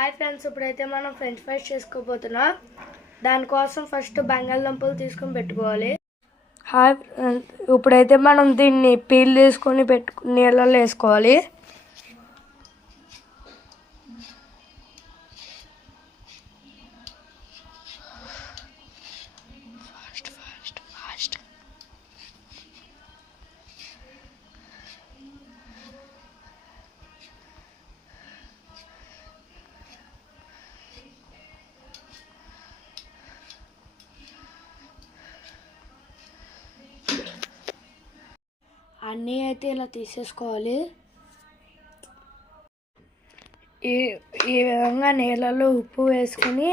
Hi friends, ఇప్పుడైతే మనం French fries చేసుకోబోతున్నాం. దానికోసం ఫస్ట్ బంగాళదుంపలు తీసుకొని పెట్టుకోవాలి. హాయ్ ఫ్రెండ్స్, ఇప్పుడైతే మనం దీన్ని పీల్ తీసుకొని నీళ్ళలో వేసుకోవాలి. అన్నీ అయితే ఇలా తీసేసుకోవాలి. ఈ విధంగా నీళ్ళలో ఉప్పు వేసుకొని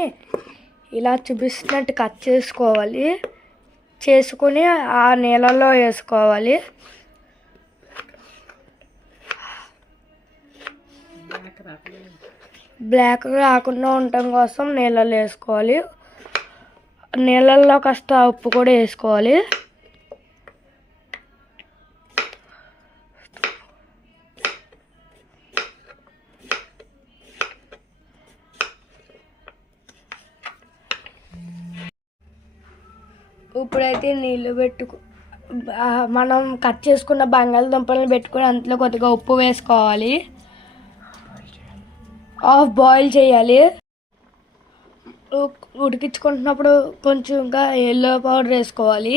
ఇలా చూపిస్తున్నట్టు కట్ చేసుకొని ఆ నీళ్ళలో వేసుకోవాలి. బ్లాక్ రాకుండా ఉండటం కోసం నీళ్ళలో వేసుకోవాలి. నీళ్ళల్లో కాస్త ఉప్పు కూడా వేసుకోవాలి. ఇప్పుడైతే నీళ్ళు మనం కట్ చేసుకున్న బంగాళదుంపలను పెట్టుకొని అందులో కొద్దిగా ఉప్పు వేసుకోవాలి. హాఫ్ బాయిల్ చేయాలి. ఉడికించుకుంటున్నప్పుడు కొంచెం ఇంకా ఎల్లో పౌడర్ వేసుకోవాలి.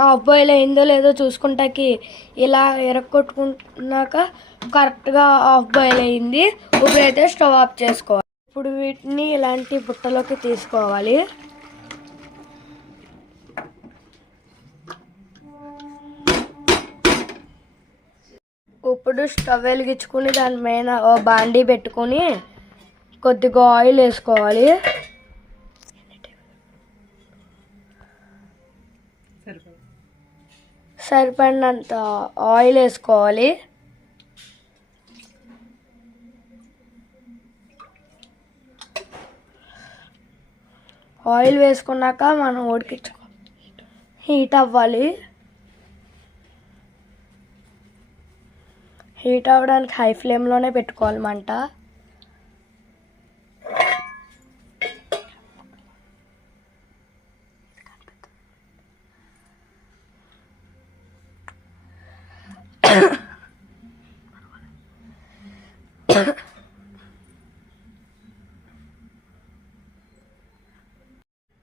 హాఫ్ బాయిల్ అయిందో లేదో చూసుకుంటాకి ఇలా ఎరగొట్టుకున్నాక కరెక్ట్గా హాఫ్ బాయిల్ అయింది. ఇప్పుడైతే స్టవ్ ఆఫ్ చేసుకోవాలి. ఇప్పుడు వీటిని ఇలాంటి బుట్టలోకి తీసుకోవాలి. ఇప్పుడు స్టవ్ వెలిగించుకుని దాని మీద బాండీ పెట్టుకొని కొద్దిగా ఆయిల్ వేసుకోవాలి. సరిపడినంత ఆయిల్ వేసుకోవాలి. ఆయిల్ వేసుకున్నాక మనం హీట్ అవ్వాలి. హీట్ అవ్వడానికి హై ఫ్లేమ్లోనే పెట్టుకోవాలి మంట.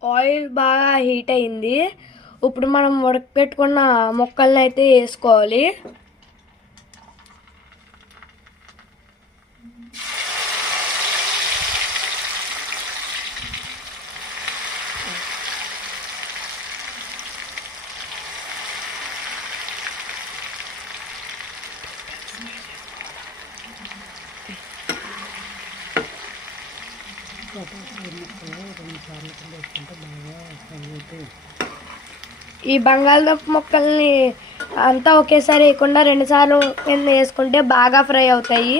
ఆయిల్ బాగా హీట్ అయింది. ఇప్పుడు మనం ఉడకపెట్టుకున్న ముక్కల్ని అయితే వేసుకోవాలి. ఈ బంగాళదుంప ముక్కల్ని అంతా ఒకేసారి వేయకుండా 2 సార్లు వేసుకుంటే బాగా ఫ్రై అవుతాయి.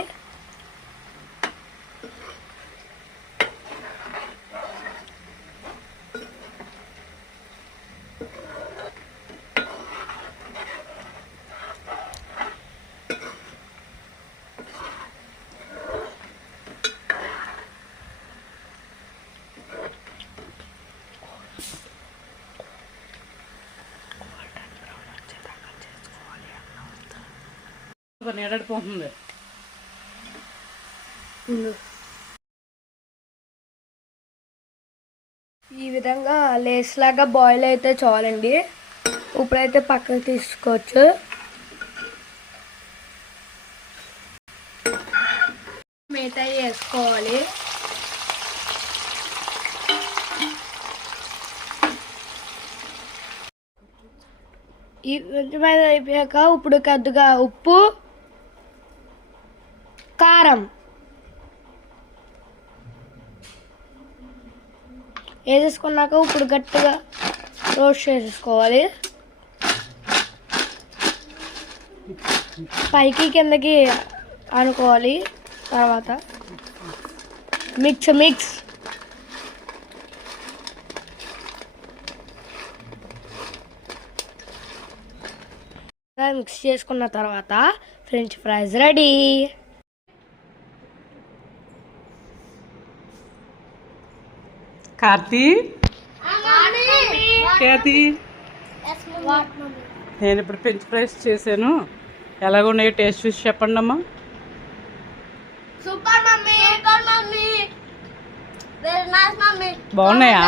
ఈ విధంగా లేస్ లాగా బాయిల్ అయితే చాలండి. ఇప్పుడైతే పక్కన తీసుకోవచ్చు. మిగతా వేసుకోవాలి. ఈ కొంచెం అయిపోయాక ఇప్పుడు కొద్దిగా ఉప్పు, కారం వేసేసుకున్నాక ఇప్పుడు గట్టిగా రోస్ట్ చేసేసుకోవాలి. పైకి కిందకి అనుకోవాలి. తర్వాత మిక్స్ మిక్స్ చేసుకున్న తర్వాత ఫ్రెంచ్ ఫ్రైస్ రెడీ. కార్తీ, ఖ్యాతి, నేను ఇప్పుడు ఫ్రెంచ్ ఫ్రైస్ చేశాను. ఎలాగున్నాయో టేస్ట్ చూసి చెప్పండి అమ్మా. Super mummy, super mummy, very nice mummy. బాగున్నాయా?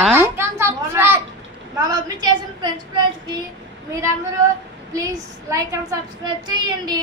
మా మమ్మీ చేసిన ఫ్రెంచ్ ఫ్రైస్ కి మీరందరూ ప్లీజ్ లైక్ అండ్ సబ్స్క్రైబ్ చేయండి.